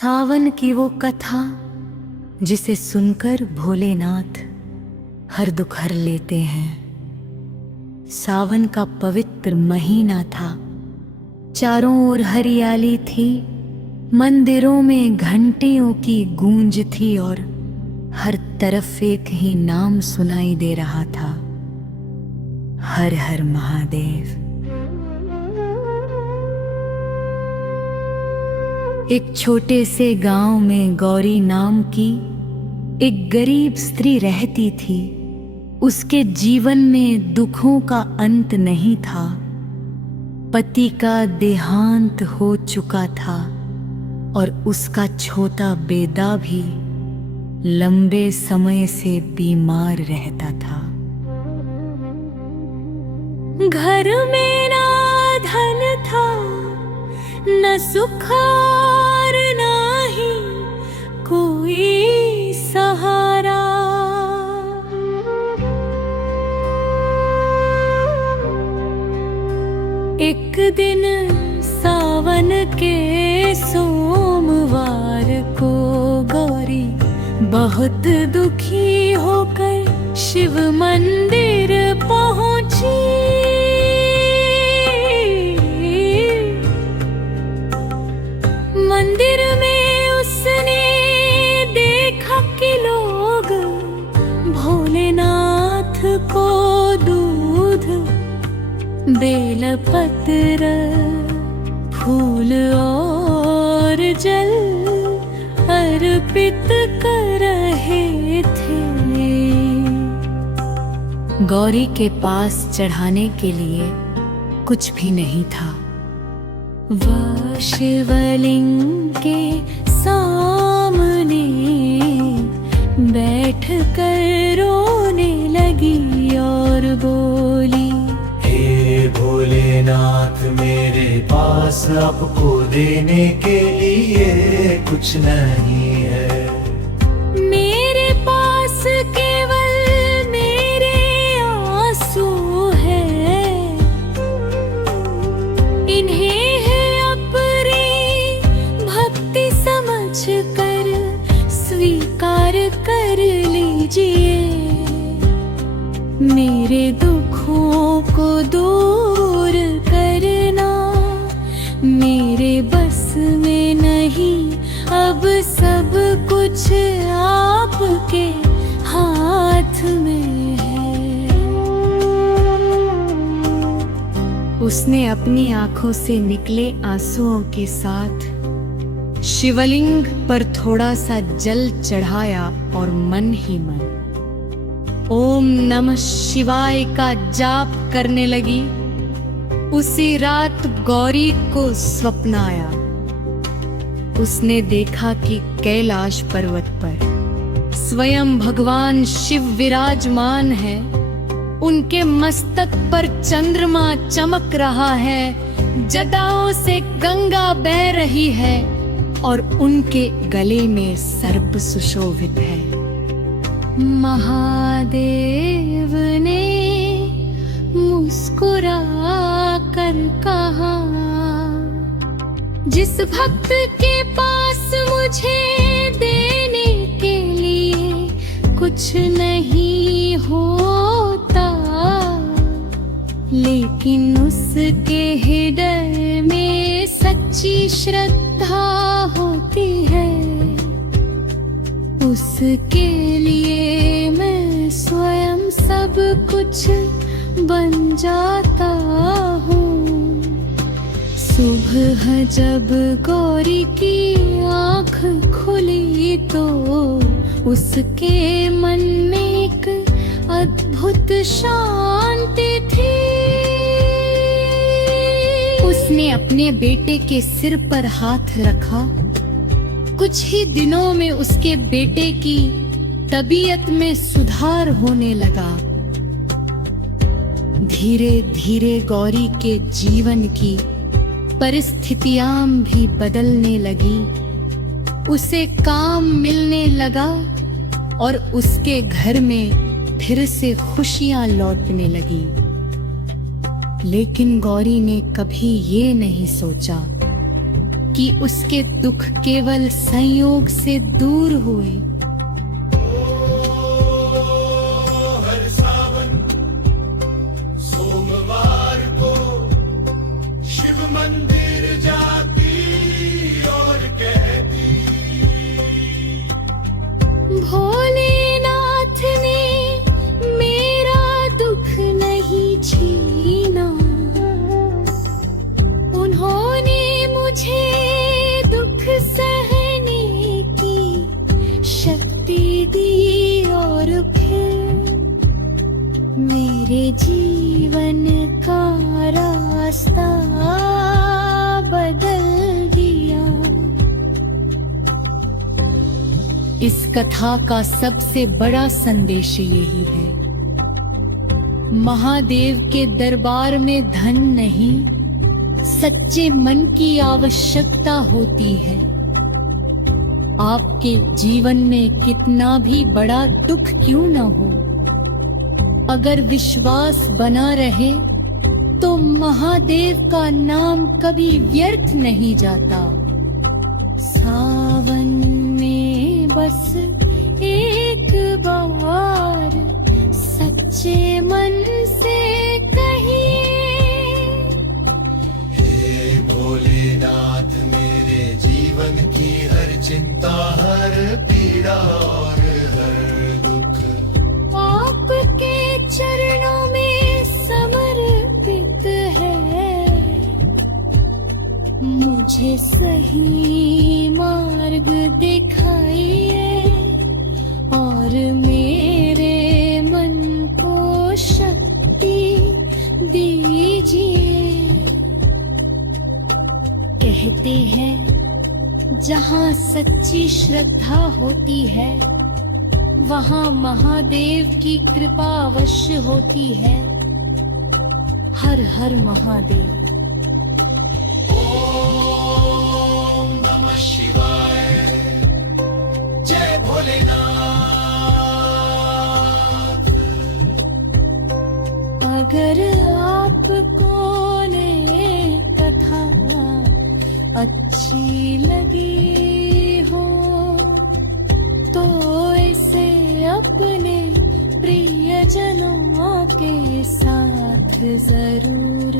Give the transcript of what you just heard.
सावन की वो कथा जिसे सुनकर भोलेनाथ हर दुख हर लेते हैं। सावन का पवित्र महीना था, चारों ओर हरियाली थी, मंदिरों में घंटियों की गूंज थी और हर तरफ एक ही नाम सुनाई दे रहा था, हर हर महादेव। एक छोटे से गांव में गौरी नाम की एक गरीब स्त्री रहती थी। उसके जीवन में दुखों का अंत नहीं था। पति का देहांत हो चुका था और उसका छोटा बेटा भी लंबे समय से बीमार रहता था। घर में ना धन था, न सुख और ना ही कोई सहारा। एक दिन सावन के सोमवार को गौरी बहुत दुखी होकर शिव मंदिर पहुंची। मंदिर में उसने देखा कि लोग भोलेनाथ को दूध, बेलपत्र, फूल और जल अर्पित कर रहे थे। गौरी के पास चढ़ाने के लिए कुछ भी नहीं था। वह शिवलिंग के सामने बैठ कर रोने लगी और बोली, हे भोलेनाथ, मेरे पास आपको देने के लिए कुछ नहीं है। मेरे पास केवल मेरे आंसू हैं। इन्हें कर स्वीकार कर लीजिए। मेरे दुखों को दूर करना मेरे बस में नहीं। अब सब कुछ आपके हाथ में है। उसने अपनी आंखों से निकले आंसुओं के साथ शिवलिंग पर थोड़ा सा जल चढ़ाया और मन ही मन ओम नमः शिवाय का जाप करने लगी। उसी रात गौरी को स्वप्न आया। उसने देखा कि कैलाश पर्वत पर स्वयं भगवान शिव विराजमान है। उनके मस्तक पर चंद्रमा चमक रहा है, जटाओं से गंगा बह रही है और उनके गले में सर्प सुशोभित है। महादेव ने मुस्कुरा कर कहा, जिस भक्त के पास मुझे देने के लिए कुछ नहीं होता, लेकिन उसके हृदय में सच्ची श्रद्धा होती है, उसके लिए मैं स्वयं सब कुछ बन जाता हूँ। सुबह जब गौरी की आँख खुली तो उसके मन में एक अद्भुत शांति थी। उसने अपने बेटे के सिर पर हाथ रखा। कुछ ही दिनों में उसके बेटे की तबीयत में सुधार होने लगा। धीरे धीरे गौरी के जीवन की परिस्थितियां भी बदलने लगी। उसे काम मिलने लगा और उसके घर में फिर से खुशियां लौटने लगी। लेकिन गौरी ने कभी ये नहीं सोचा कि उसके दुख केवल संयोग से दूर हुए। हर सावन सोमवार को शिव मंदिर जाती और कहती, भोलेनाथ ने मेरा दुख नहीं छीना, उन्होंने मुझे दुख सहने की शक्ति दी और फिर मेरे जीवन का रास्ता बदल दिया। इस कथा का सबसे बड़ा संदेश यही है, महादेव के दरबार में धन नहीं, सच्चे मन की आवश्यकता होती है। आपके जीवन में कितना भी बड़ा दुख क्यों न हो, अगर विश्वास बना रहे तो महादेव का नाम कभी व्यर्थ नहीं जाता। सावन में बस एक बार सच्चे मन से कहिए, हे भोलेनाथ मेरे जीवन की हर चिंता, हर पीड़ा और हर दुख आपके चरणों में समर्पित है। मुझे सही मार्ग दिखाइए और मेरे मन को शक्ति दीजिए। कहते हैं जहाँ सच्ची श्रद्धा होती है वहाँ महादेव की कृपा अवश्य होती है। हर हर महादेव। ओम नमः शिवाय। जय भोलेनाथ। अगर आपको ने कथा अच्छी लगी हो तो इसे अपने प्रियजनों के साथ जरूर